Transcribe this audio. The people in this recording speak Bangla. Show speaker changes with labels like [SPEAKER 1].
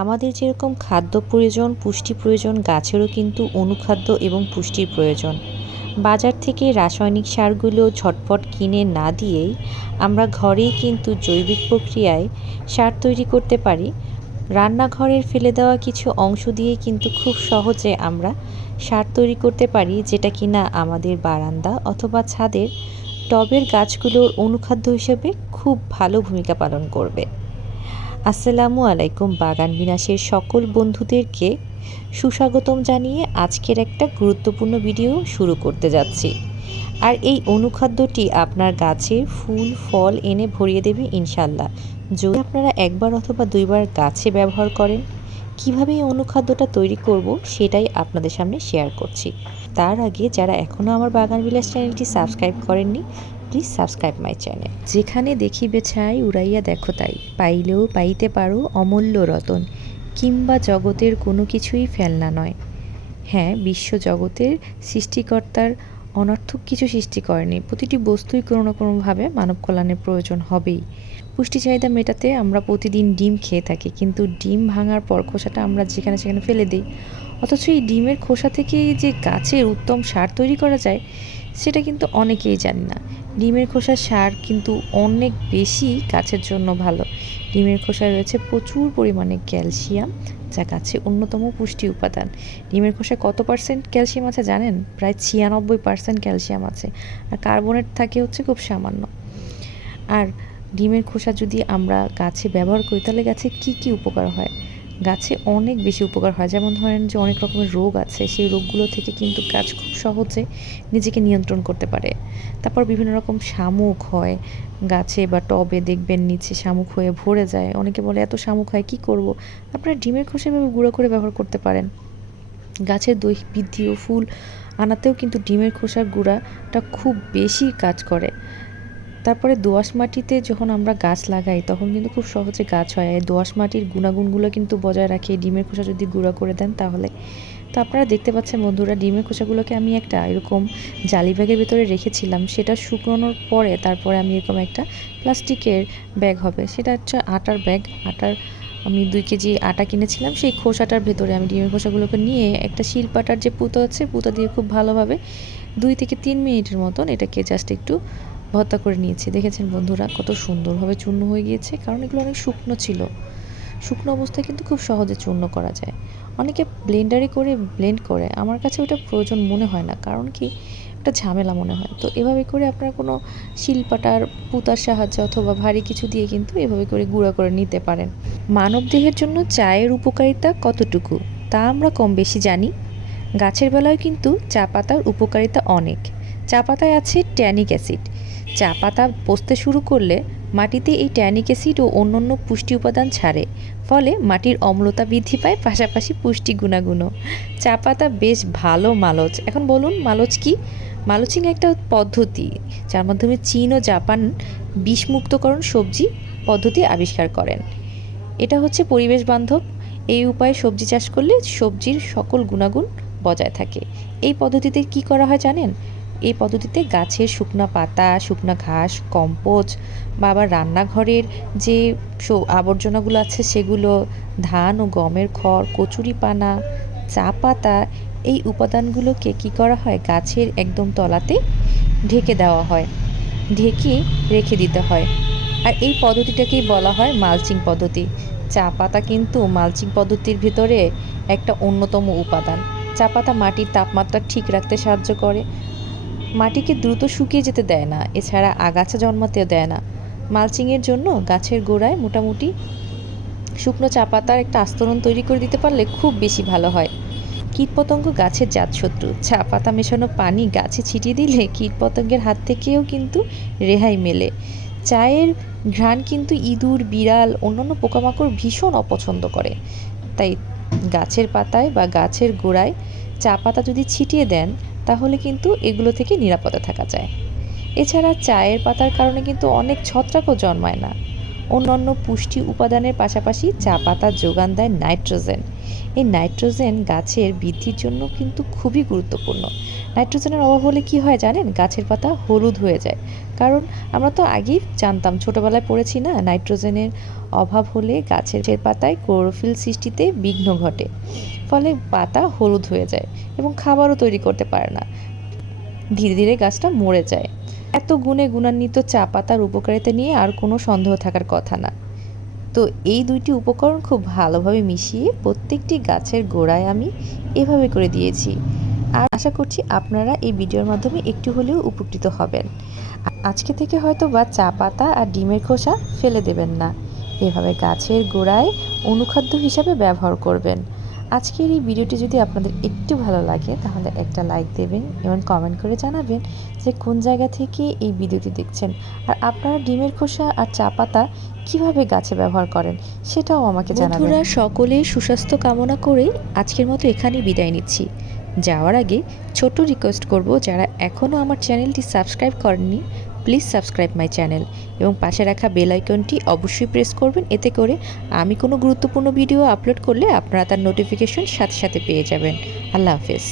[SPEAKER 1] আমাদের যেরকম খাদ্য প্রয়োজন, পুষ্টি প্রয়োজন, গাছেরও কিন্তু অনুখাদ্য এবং পুষ্টির প্রয়োজন। বাজার থেকে রাসায়নিক সারগুলো ঝটপট কিনে না দিয়েই আমরা ঘরেই কিন্তু জৈবিক প্রক্রিয়ায় সার তৈরি করতে পারি। রান্নাঘরের ফেলে দেওয়া কিছু অংশ দিয়ে কিন্তু খুব সহজে আমরা সার তৈরি করতে পারি, যেটা কিনা আমাদের বারান্দা অথবা ছাদের টবের গাছগুলোর অনুখাদ্য হিসেবে খুব ভালো ভূমিকা পালন করবে। আসসালামু আলাইকুম বাগান বিনাশের সকল বন্ধুদেরকে সুস্বাগতম জানিয়ে আজকের একটা গুরুত্বপূর্ণ ভিডিও শুরু করতে যাচ্ছি। আর এই অনুখাদ্যটি আপনার গাছের ফুল, ফল এনে ভরিয়ে দেবে ইনশাল্লাহ যদি আপনারা একবার অথবা দুইবার গাছে ব্যবহার করেন, কীভাবে এই অনুখাদ্যটা তৈরি করব সেটাই আপনাদের সামনে শেয়ার করছি। তার আগে যারা এখনও আমার বাগান বিলাস চ্যানেলটি সাবস্ক্রাইব করেননি প্লিজ সাবস্ক্রাইব মাই চ্যানেল যেখানে দেখিবে ছাই উড়াইয়া দেখো তাই। পাইলেও পাইতে পারো অমূল্য রতন, কিংবা জগতের কোনো কিছুই ফেলনা নয়। হ্যাঁ বিশ্ব জগতের সৃষ্টিকর্তার অনর্থক কিছু সৃষ্টি করেনি। প্রতিটি বস্তুই কোনো না কোনোভাবে মানব কল্যাণের প্রয়োজন হবেই। পুষ্টি চাহিদা মেটাতে আমরা প্রতিদিন ডিম খেয়ে থাকি, কিন্তু ডিম ভাঙার পর খোসাটা আমরা যেখানে সেখানে ফেলে দিই। অথচ এই ডিমের খোসা থেকে যে গাছের উত্তম সার তৈরি করা যায় সেটা কিন্তু অনেকেই জানে না। ডিমের খোসার সার কিন্তু অনেক বেশি গাছের জন্য ভালো। ডিমের খোসায় রয়েছে প্রচুর পরিমাণে ক্যালসিয়াম, যা গাছে অন্যতম পুষ্টি উপাদান। ডিমের খোসায় কত পার্সেন্ট ক্যালসিয়াম আছে জানেন? প্রায় ছিয়ানব্বই পার্সেন্ট ক্যালসিয়াম আছে। আর কার্বনেট থাকে হচ্ছে খুব সামান্য। আর ডিমের খোসা যদি আমরা গাছে ব্যবহার করি, তাহলে গাছে কি কি উপকার হয়? গাছে অনেক বেশি উপকার হয়। যেমন ধরেন যে অনেক রকমের রোগ আছে, সেই রোগগুলো থেকে কিন্তু গাছ খুব সহজে নিজেকে নিয়ন্ত্রণ করতে পারে। তারপর বিভিন্ন রকম শামুক হয় গাছে বা টবে দেখবেন নিচে শামুক হয়ে ভরে যায়। অনেকে বলে, এত শামুক হয়, কী করব? আপনারা ডিমের খোসা এভাবে গুঁড়ো করে ব্যবহার করতে পারেন। গাছের দই, বৃদ্ধি ও ফুল আনাতেও কিন্তু ডিমের খোসার গুঁড়াটা খুব বেশি কাজ করে। তারপরে দোআঁশ মাটিতে যখন আমরা গাছ লাগাই, তখন কিন্তু খুব সহজে গাছ হয়। এই দোআঁশ মাটির গুণাগুণগুলো কিন্তু বজায় রাখে। ডিমের খোসা যদি গুঁড়া করে দেন তাহলে। তো আপনারা দেখতে পাচ্ছেন বন্ধুরা, ডিমের খোসাগুলোকে আমি একটা এরকম জালি ব্যাগের ভেতরে রেখেছিলাম। সেটা শুকনোর পরে তারপরে আমি এরকম একটা প্লাস্টিকের ব্যাগ হবে। সেটা হচ্ছে আটার ব্যাগ। আটার আমি দুই কেজি আটা কিনেছিলাম। সেই খোসাটার ভেতরে আমি ডিমের খোসাগুলোকে নিয়ে একটা শিলপাটার যে পুতো আছে, পুতো দিয়ে খুব ভালোভাবে দুই থেকে তিন মিনিটের মতন এটাকে জাস্ট একটু ভর্তা করে নিয়েছি। দেখেছেন বন্ধুরা, কত সুন্দরভাবে চূর্ণ হয়ে গিয়েছে, কারণ এগুলো অনেক শুকনো ছিল। শুকনো অবস্থায় কিন্তু খুব সহজে চূর্ণ করা যায়। অনেকে ব্লেন্ডারে করে ব্লেন্ড করে। আমার কাছে ওটা প্রয়োজন মনে হয় না, কারণ কি? একটা ঝামেলা মনে হয়। তো এভাবে করে আপনার কোনো শিলপাটার পুতার সাহায্যে অথবা ভারী কিছু দিয়ে কিন্তু এভাবে করে গুঁড়া করে নিতে পারেন। মানব দেহের জন্য চায়ের উপকারিতা কতটুকু, তা আমরা কম বেশি জানি। গাছের বেলায় কিন্তু চা পাতার উপকারিতা অনেক। চা পাতায় আছে ট্যানিক অ্যাসিড। চা পাতা পচতে শুরু করলে মাটিতে এই ট্যানিক অ্যাসিড ও অন্যান্য পুষ্টি উপাদান ছাড়ে। ফলে মাটির অম্লতা বৃদ্ধি পায়, পাশাপাশি পুষ্টি গুণাগুণও। চা পাতা বেশ ভালো মালচ। এখন বলুন, মালচ কি? মালচিং একটা পদ্ধতি, যার মাধ্যমে চীন ও জাপান বিষমুক্তকরণ সবজি পদ্ধতি আবিষ্কার করেন। এটা হচ্ছে পরিবেশ বান্ধব। এই উপায়ে সবজি চাষ করলে সবজির সকল গুণাগুণ বজায় থাকে। এই পদ্ধতিতে কি করা হয় জানেন? এই পদ্ধতিতে গাছের শুকনো পাতা, শুকনো ঘাস কম্পোজ বা আবার রান্নাঘরের যে আবর্জনাগুলো আছে সেগুলো, ধান ও গমের খড়, কচুরি পানা, চা পাতা, এই উপাদানগুলোকে কি করা হয়? গাছের একদম তলাতে ঢেকে দেওয়া হয়। ঢেকে রেখে দিতে হয়। আর এই পদ্ধতিটাকেই বলা হয় মালচিং পদ্ধতি। চা পাতা কিন্তু মালচিং পদ্ধতির ভিতরে একটা অন্যতম উপাদান। চা পাতা মাটির তাপমাত্রা ঠিক রাখতে সাহায্য করে। মাটিকে দ্রুত শুকিয়ে যেতে দেয় না, এছাড়া আগাছা জন্মাতেও দেয় না। মালচিংয়ের জন্য গাছের গোড়ায় মোটামুটি শুকনো চা পাতার একটা আস্তরণ তৈরি করে দিতে পারলে খুব বেশি ভালো হয়। কীটপতঙ্গ গাছের জাত শত্রু চা পাতা মেশানো পানি গাছে ছিটিয়ে দিলে কীটপতঙ্গের হাত থেকেও কিন্তু রেহাই মেলে। চায়ের ঘ্রাণ কিন্তু ইঁদুর, বিড়াল, অন্যান্য পোকামাকড় ভীষণ অপছন্দ করে। তাই গাছের পাতায় বা গাছের গোড়ায় চা পাতা যদি ছিটিয়ে দেন তাহলে কিন্তু এগুলো থেকে নিরাপদে থাকা যায়। এছাড়া চায়ের পাতার কারণে কিন্তু অনেক ছত্রাকও জন্মায় না। অন্যান্য পুষ্টি উপাদানের পাশাপাশি চা পাতা যোগান দেয় নাইট্রোজেন। এই নাইট্রোজেন গাছের বৃদ্ধির জন্য কিন্তু খুবই গুরুত্বপূর্ণ। নাইট্রোজেনের অভাব হলে কি হয় জানেন? গাছের পাতা হলুদ হয়ে যায়। কারণ আমরা তো আগেই জানতাম, ছোটোবেলায় পড়েছি না, নাইট্রোজেনের অভাব হলে গাছের পাতায় ক্লোরোফিল সৃষ্টিতে বিঘ্ন ঘটে। ফলে পাতা হলুদ হয়ে যায় এবং খাবারও তৈরি করতে পারে না। ধীরে ধীরে গাছটা মরে যায়। এত গুণে গুণান্বিত চা পাতার উপকারিতা নিয়ে আর কোনো সন্দেহ থাকার কথা না। তো এই দুইটি উপকরণ খুব ভালোভাবে মিশিয়ে প্রত্যেকটি গাছের গোড়ায় আমি এভাবে করে দিয়েছি। আর আশা করছি আপনারা এই ভিডিওর মাধ্যমে একটু হলেও উপকৃত হবেন। আজকে থেকে হয়তো বা চা পাতা আর ডিমের খোসা ফেলে দেবেন না। এভাবে গাছের গোড়ায় অনুখাদ্য হিসাবে ব্যবহার করবেন। আজকের এই ভিডিওটি যদি আপনাদের একটু ভালো লাগে, তাহলে একটা লাইক দেবেন এবং কমেন্ট করে জানাবেন যে কোন জায়গা থেকে এই ভিডিওটি দেখছেন। আর আপনারা ডিমের খোসা আর চা পাতা কীভাবে গাছে ব্যবহার করেন, সেটাও আমাকে জানাবেন। বন্ধুরা সকলের সুস্বাস্থ্য কামনা করে আজকের মতো এখানেই বিদায় নিচ্ছি। যাওয়ার আগে ছোট রিকোয়েস্ট করব, যারা এখনও আমার চ্যানেলটি সাবস্ক্রাইব করেননি প্লিজ সাবস্ক্রাইব মাই চ্যানেল এবং পাশে রাখা বেল আইকনটি অবশ্যই প্রেস করবেন। এতে করে আমি কোনো গুরুত্বপূর্ণ ভিডিও আপলোড করলে আপনারা তার নোটিফিকেশন সাথে সাথে পেয়ে যাবেন। আল্লাহ হাফেজ।